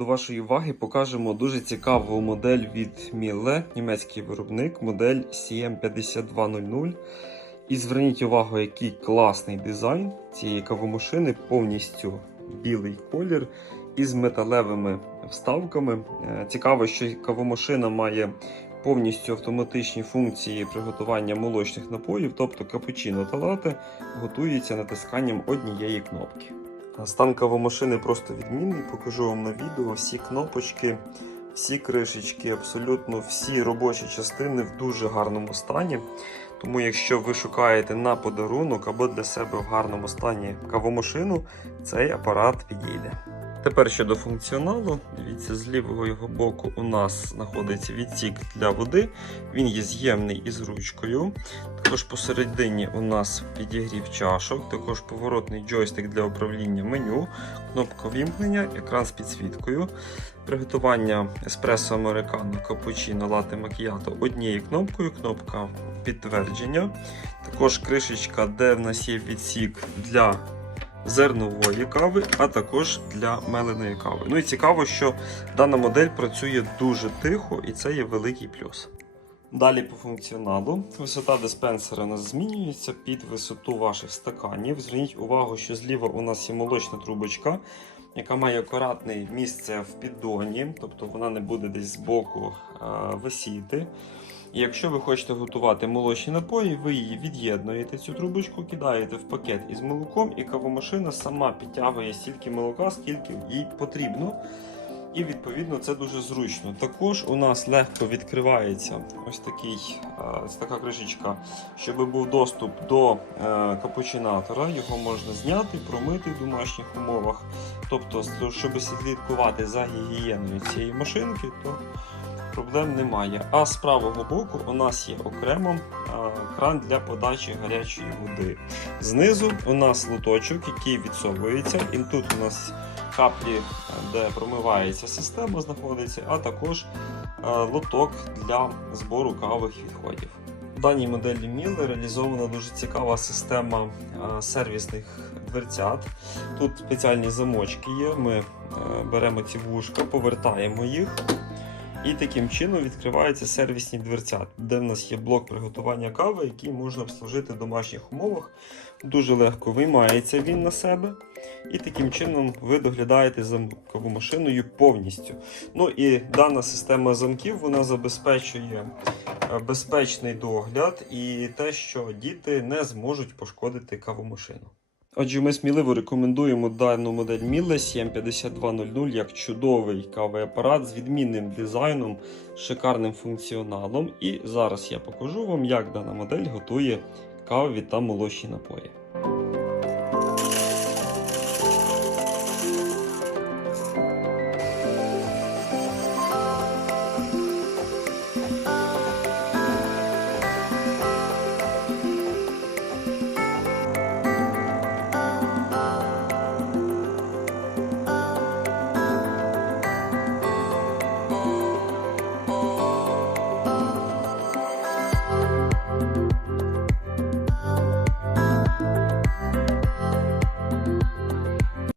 до вашої уваги покажемо дуже цікаву модель від Miele, німецький виробник, модель CM5200. І зверніть увагу, який класний дизайн цієї кавомашини, повністю білий колір із металевими вставками. Е, Цікаво, що кавомашина має повністю автоматичні функції приготування молочних напоїв, тобто капучино та лате готується натисканням однієї кнопки. Стан кавомашини просто відмінний. Покажу вам на відео всі кнопочки, всі кришечки, абсолютно всі робочі частини в дуже гарному стані. Тому, якщо ви шукаєте на подарунок або для себе в гарному стані кавомашину, цей апарат підійде. Тепер щодо функціоналу, дивіться, з лівого його боку у нас знаходиться відсік для води. Він є з'ємний із ручкою. Також посередині у нас підігрів чашок, також поворотний джойстик для управління меню, кнопка вімкнення, екран з підсвіткою, приготування еспресо американо, капучино, лате макіято однією кнопкою, кнопка підтвердження. Також кришечка, де в нас є відсік для зернової кави, а також для меленої кави. Ну і цікаво, що дана модель працює дуже тихо, і це є великий плюс. Далі по функціоналу. Висота диспенсера у нас змінюється під висоту ваших стаканів. Зверніть увагу, що зліва у нас є молочна трубочка, яка має акуратне місце в піддоні, тобто вона не буде десь збоку е, висіти. І якщо ви хочете готувати молочні напої, ви її від'єднуєте цю трубочку, кидаєте в пакет із молоком, і кавомашина сама підтягує стільки молока, скільки їй потрібно. І відповідно це дуже зручно. Також у нас легко відкривається ось такий, е, ось така кришечка, щоб був доступ до е, капучинатора. Його можна зняти, промити в домашніх умовах. Тобто, щоб слідкувати за гігієною цієї машинки, то проблем немає. А з правого боку у нас є окремо кран для подачі гарячої води. Знизу у нас лоточок, який відсовується, і тут у нас каплі, е, де промивається система, знаходиться, а також е, лоток для збору кавових відходів. В даній моделі Міли реалізована дуже цікава система е, сервісних дверцят. Тут спеціальні замочки є. Ми беремо ці вушка, повертаємо їх. І таким чином відкриваються сервісні дверця, де в нас є блок приготування кави, який можна обслужити в домашніх умовах. Дуже легко виймається він на себе. І таким чином ви доглядаєте за кавомашиною повністю. Ну і дана система замків вона забезпечує е, безпечний догляд і те, що діти не зможуть пошкодити кавомашину. Отже, ми сміливо рекомендуємо дану модель Miele CM5200 як чудовий кавий апарат з відмінним дизайном, шикарним функціоналом. І зараз я покажу вам, як дана модель готує кавові та молочні напої.